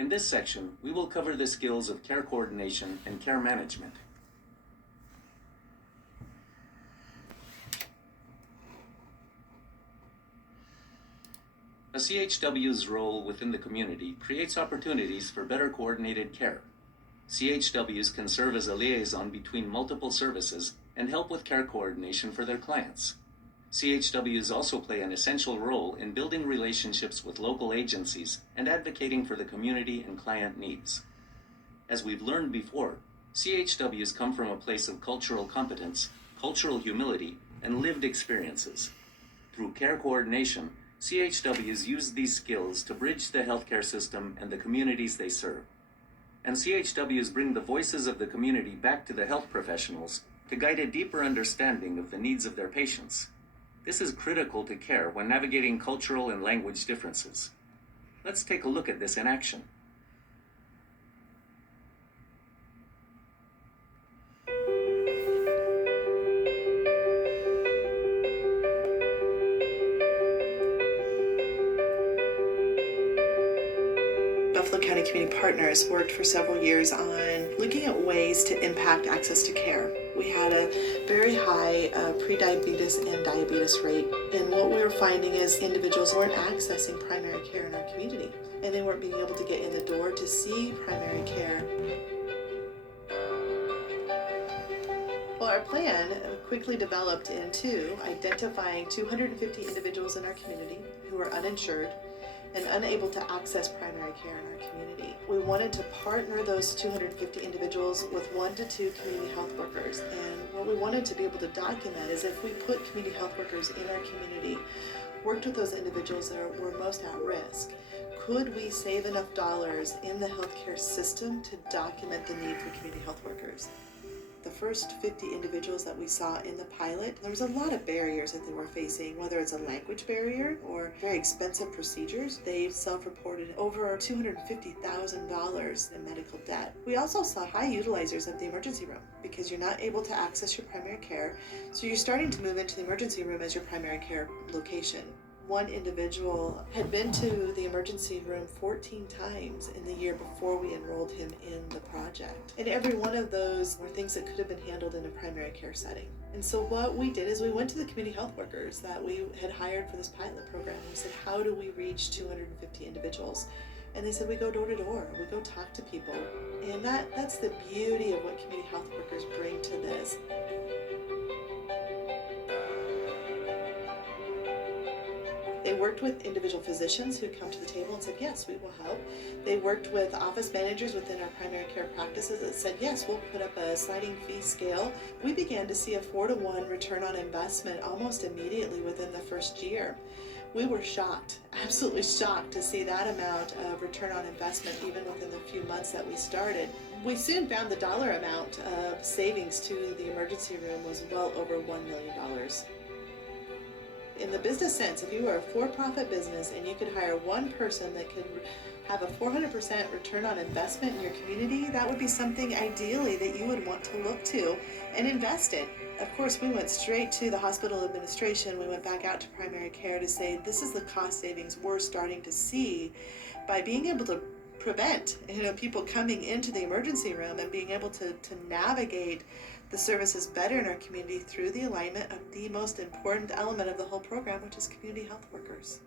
In this section, we will cover the skills of care coordination and care management. A CHW's role within the community creates opportunities for better coordinated care. CHWs can serve as a liaison between multiple services and help with care coordination for their clients. CHWs also play an essential role in building relationships with local agencies and advocating for the community and client needs. As we've learned before, CHWs come from a place of cultural competence, cultural humility, and lived experiences. Through care coordination, CHWs use these skills to bridge the healthcare system and the communities they serve. And CHWs bring the voices of the community back to the health professionals to guide a deeper understanding of the needs of their patients. This is critical to care when navigating cultural and language differences. Let's take a look at this in action. Buffalo County Community Partners worked for several years on looking at ways to impact access to care. We had a very high pre-diabetes and diabetes rate, and what we were finding is individuals weren't accessing primary care in our community, and they weren't being able to get in the door to see primary care. Well, our plan quickly developed into identifying 250 individuals in our community who are uninsured and unable to access primary care in our community. We wanted to partner those 250 individuals with 1 to 2 community health workers. And what we wanted to be able to document is if we put community health workers in our community, worked with those individuals that were most at risk, could we save enough dollars in the healthcare system to document the need for community health workers? The first 50 individuals that we saw in the pilot, there was a lot of barriers that they were facing, whether it's a language barrier or very expensive procedures. They self-reported over $250,000 in medical debt. We also saw high utilizers of the emergency room because you're not able to access your primary care, so you're starting to move into the emergency room as your primary care location. One individual had been to the emergency room 14 times in the year before we enrolled him in the project. And every one of those were things that could have been handled in a primary care setting. And so what we did is we went to the community health workers that we had hired for this pilot program. We said, how do we reach 250 individuals? And they said, we go door to door, we go talk to people. And that's the beauty of what community health workers bring to this. They worked with individual physicians who'd come to the table and said, yes, we will help. They worked with office managers within our primary care practices that said, yes, we'll put up a sliding fee scale. We began to see a 4-to-1 return on investment almost immediately within the first year. We were shocked, absolutely shocked to see that amount of return on investment even within the few months that we started. We soon found the dollar amount of savings to the emergency room was well over $1 million. In the business sense, if you were a for-profit business and you could hire one person that could have a 400% return on investment in your community, that would be something ideally that you would want to look to and invest in. Of course, we went straight to the hospital administration. We went back out to primary care to say, this is the cost savings we're starting to see by being able to prevent people coming into the emergency room and being able to navigate the services better in our community through the alignment of the most important element of the whole program, which is community health workers.